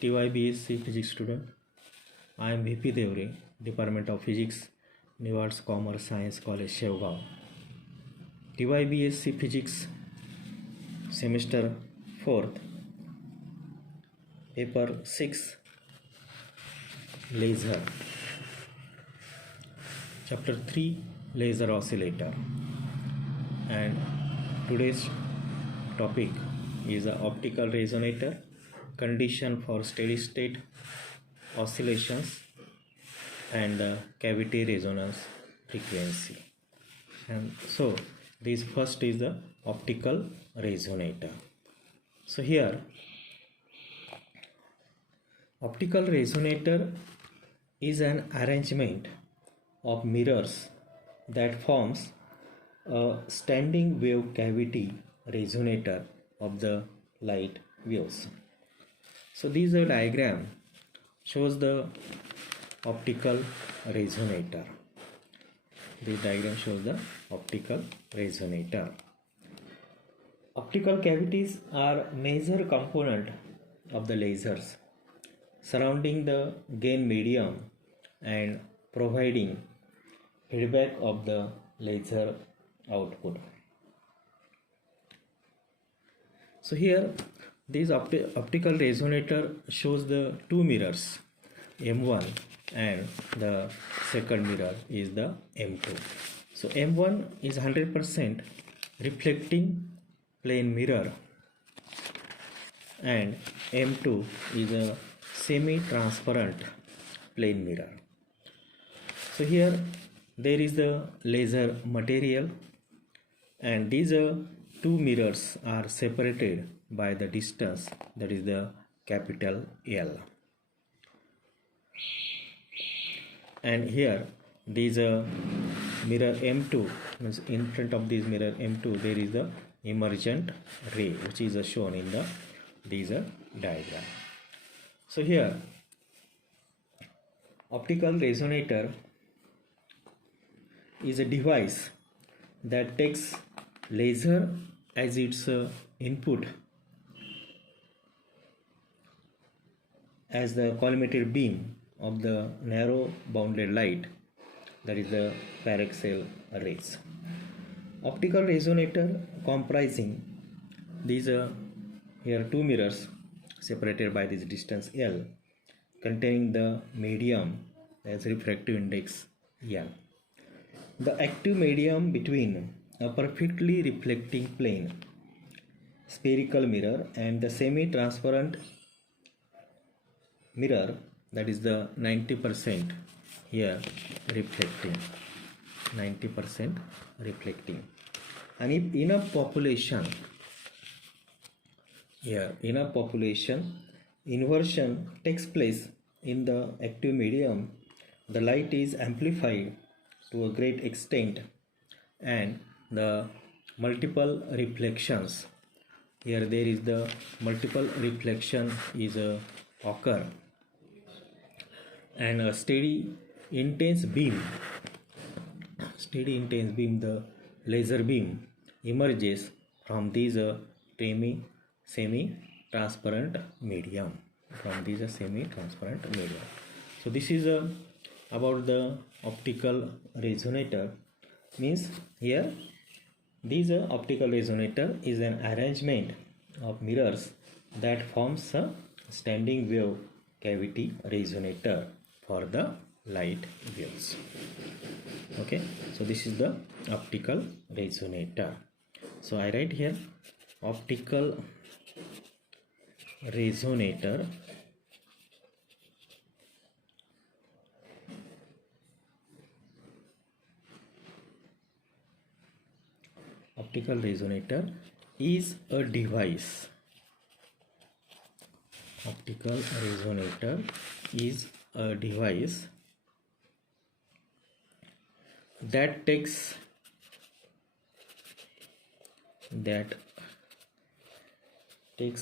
TYBsc Physics student. I am VP Devre, Department of Physics, Newards Commerce Science College, Shevgaon. TYBsc Physics Semester 4th, Paper 6, Laser. Chapter 3, Laser Oscillator. And today's topic is a optical resonator, condition for steady state oscillations, and cavity resonance frequency. And so this first is the optical resonator. So here optical resonator is an arrangement of mirrors that forms a standing wave cavity resonator of the light waves. So this diagram shows the optical resonator. This diagram shows the optical resonator. Optical cavities are major component of the lasers, surrounding the gain medium and providing feedback of the laser output. So here this optical resonator shows the two mirrors, M1, and the second mirror is the M2. So M1 is 100% reflecting plane mirror and M2 is a semi-transparent plane mirror. So here there is the laser material, and these two mirrors are separated by the distance, that is the capital L. And here these mirror M2, means in front of this mirror M2 there is the emergent ray, which is shown in the these diagram. So here optical resonator is a device that takes laser as its input as the collimated beam of the narrow bounded light, that is the paraxial rays. Optical resonator comprising these here two mirrors separated by this distance L, containing the medium as refractive index N. The active medium between a perfectly reflecting plane spherical mirror and the semi-transparent mirror, that is the 90% here reflecting, 90% reflecting. And if enough population, here enough population inversion takes place in the active medium, the light is amplified to a great extent and the multiple reflections, here there is the multiple reflection is occur, and a steady intense beam, the laser beam emerges from this semi-transparent medium, So this is about the optical resonator. Means here this optical resonator is an arrangement of mirrors that forms a standing wave cavity resonator for the light waves. Okay, so this is the optical resonator. So I write here optical resonator is a device. Optical resonator is a device that takes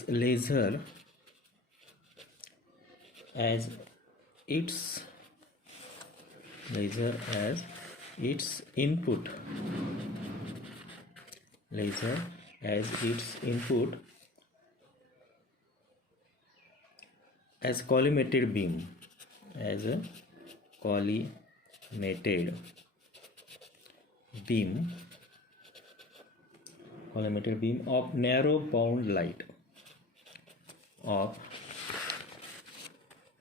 laser as its input, as collimated beam, as a collimated beam of narrow bound light, of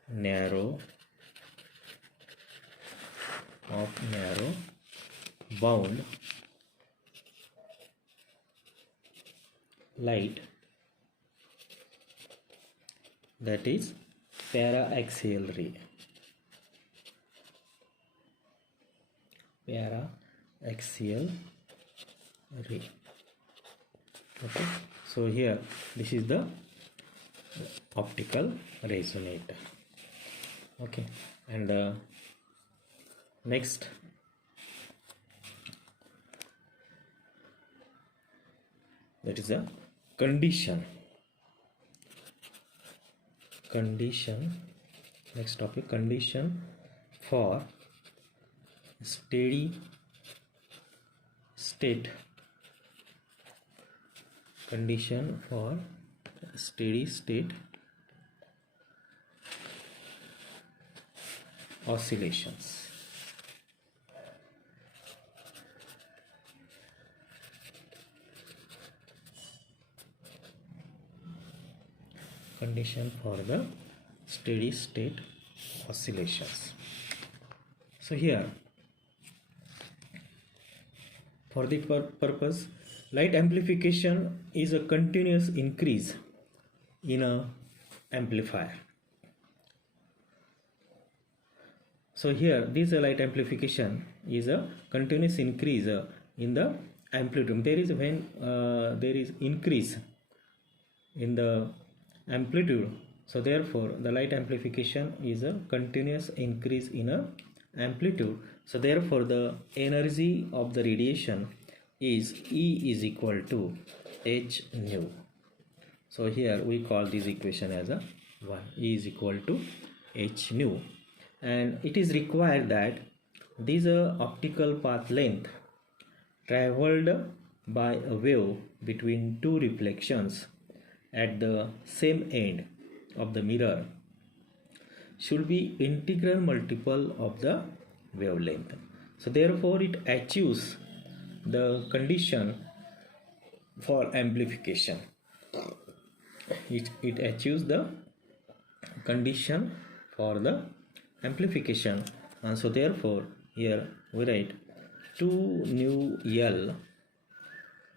narrow bound light, that is para-axial ray. Para-axial ray. Okay, so here this is the optical resonator. Okay, and next that is a condition. Next topic, condition for steady state. Condition for steady state oscillations. Condition for the steady state oscillations. So here, for the purpose, light amplification is a continuous increase in a amplifier. So here this light amplification is a continuous increase in the amplitude. There is when there is increase in the amplitude, so therefore the light amplification is a continuous increase in a amplitude. So therefore the energy of the radiation is E is equal to h nu. So here we call this equation as a 1. E is equal to h nu, and it is required that this optical path length traveled by a wave between two reflections at the same end of the mirror should be integral multiple of the wavelength. So therefore it achieves the condition for amplification. It achieves the condition for the amplification, and so therefore here we write 2 nu L,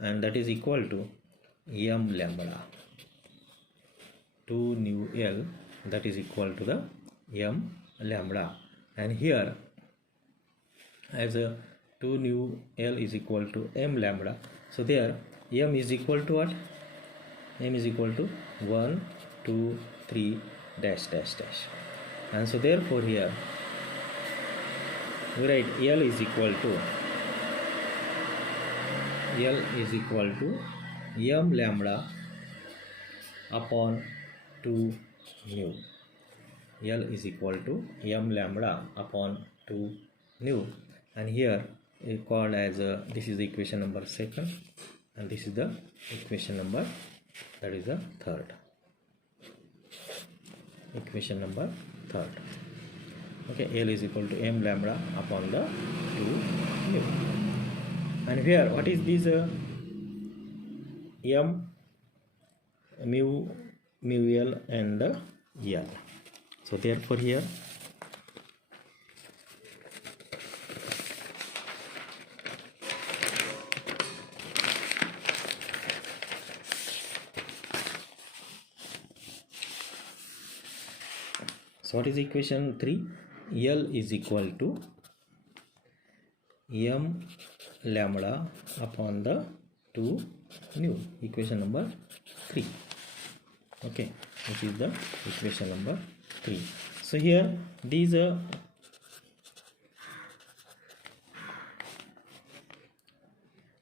and that is equal to m lambda. 2 nu L, that is equal to the m lambda, and here as a 2 nu L is equal to m lambda, so there m is equal to what? M is equal to 1 2 3 dash dash dash, and so therefore here we write L is equal to m lambda upon 2 nu. L is equal to m lambda upon 2 nu, and here is called as this is the equation number 2nd, and this is the equation number, that is the 3rd. Equation number 3rd. Okay, L is equal to m lambda upon the 2 nu, and here what is this m, mu L and L. So therefore here so what is equation 3? L is equal to m lambda upon the 2 nu, equation number 3. Okay, this is the equation number 3. So here these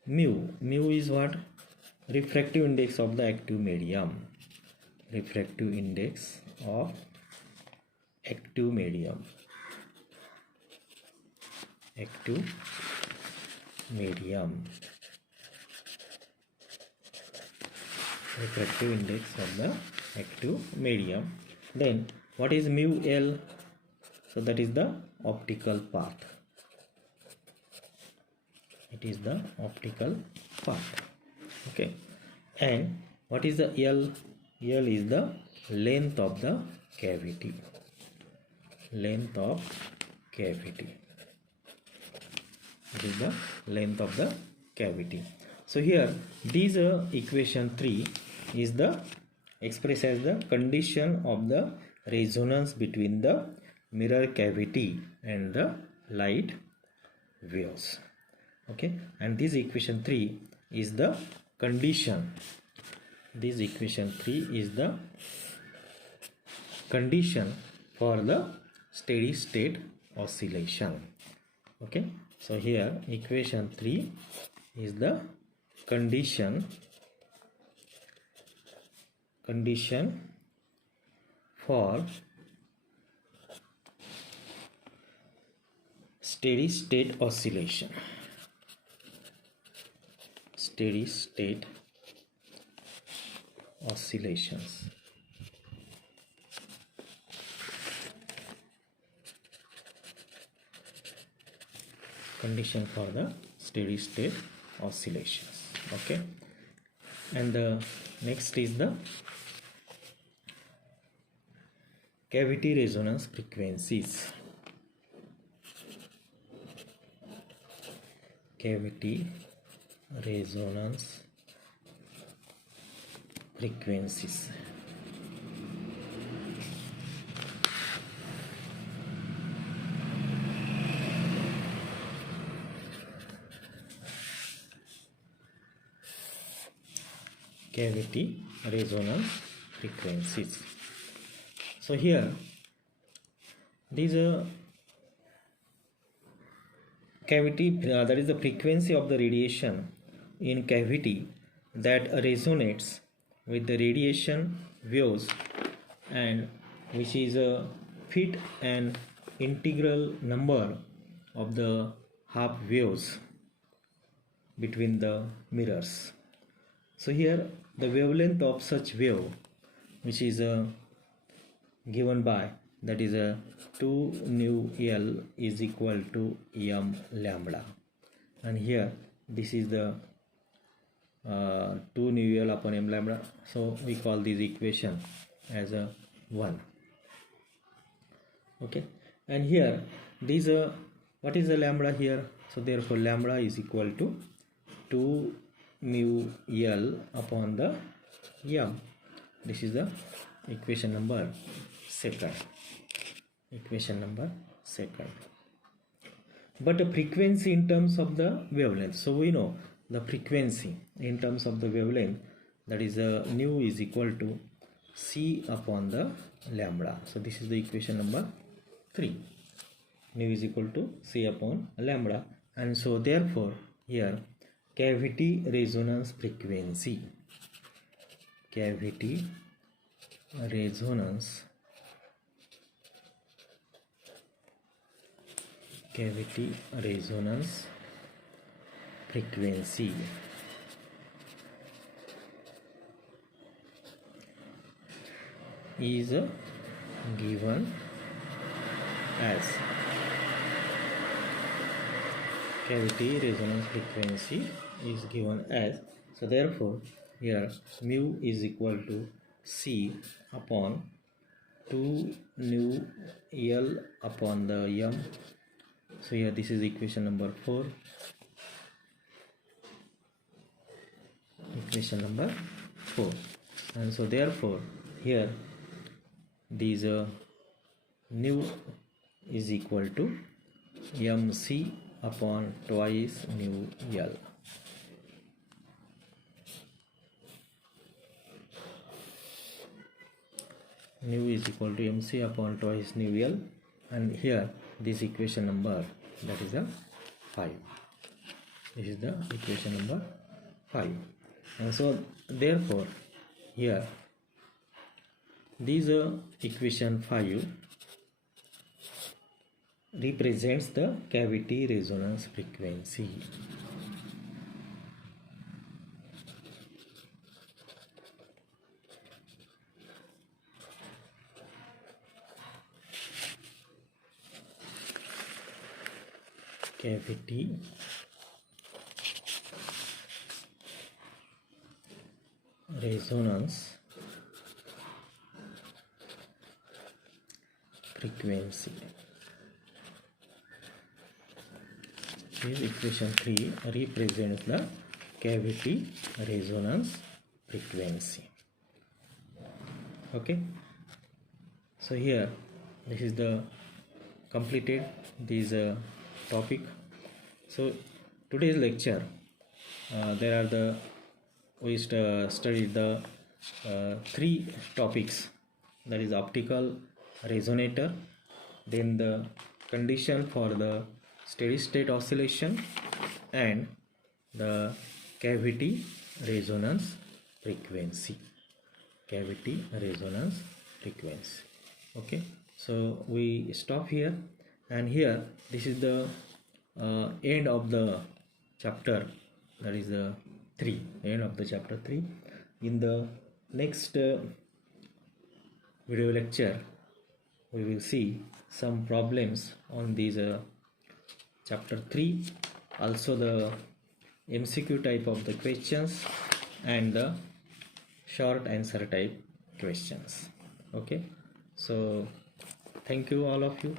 mu is what? Refractive index of the active medium. Refractive index of active medium. Active medium. Refractive index of the active medium. Then What is mu L? So that is the optical path. It is the optical path. Okay. And what is the L? L is the length of the cavity. Length of cavity. This is the length of the cavity. So here this equation 3 is the expressed as the condition of the resonance between the mirror cavity and the light waves. Okay, and this equation 3 is the condition. This equation 3 is the condition for the steady state oscillation. Okay, so here equation 3 is the condition for steady state oscillation. Steady state oscillations. Condition for the steady state oscillations. Okay, and the next is the cavity resonance frequencies. Cavity resonance frequencies. Cavity resonance frequencies. So here these cavity, that is the frequency of the radiation in cavity that resonates with the radiation waves, and which is fit an integral number of the half waves between the mirrors. So here the wavelength of such wave, which is given by, that is 2 nu L is equal to m lambda, and here this is the 2 nu L upon m lambda, so we call this equation as a 1. Okay, and here this what is the lambda here? So therefore lambda is equal to 2 mu L upon the m. This is the equation number 2. Equation number 2. But the frequency in terms of the wavelength. So we know the frequency in terms of the wavelength, that is nu is equal to c upon the lambda. So this is the equation number 3. Nu is equal to c upon lambda, and so therefore here cavity resonance frequency. Cavity resonance frequency is given as cavity resonance frequency is given as, so therefore here mu is equal to c upon 2 nu L upon the m. So here this is equation number 4. Equation number 4. And so therefore here these nu is equal to mc upon twice nu L. Nu is equal to mc upon twice nu L, and here this equation number, that is the 5. This is the equation number 5. And so therefore here this equation 5 represents the cavity resonance frequency. cavity resonance frequency. This equation 3 represents the cavity resonance frequency. Okay, so here this is the completed this topic. So today's lecture there are the we studied the three topics, that is optical resonator, then the condition for the steady state oscillation, and the cavity resonance frequency. Cavity resonance frequency. Okay, so we stop here, and here this is the end of the chapter, that is the end of the chapter 3. In the next video lecture we will see some problems on these chapter 3, also the MCQ type of the questions and the short answer type questions. Okay, so thank you all of you.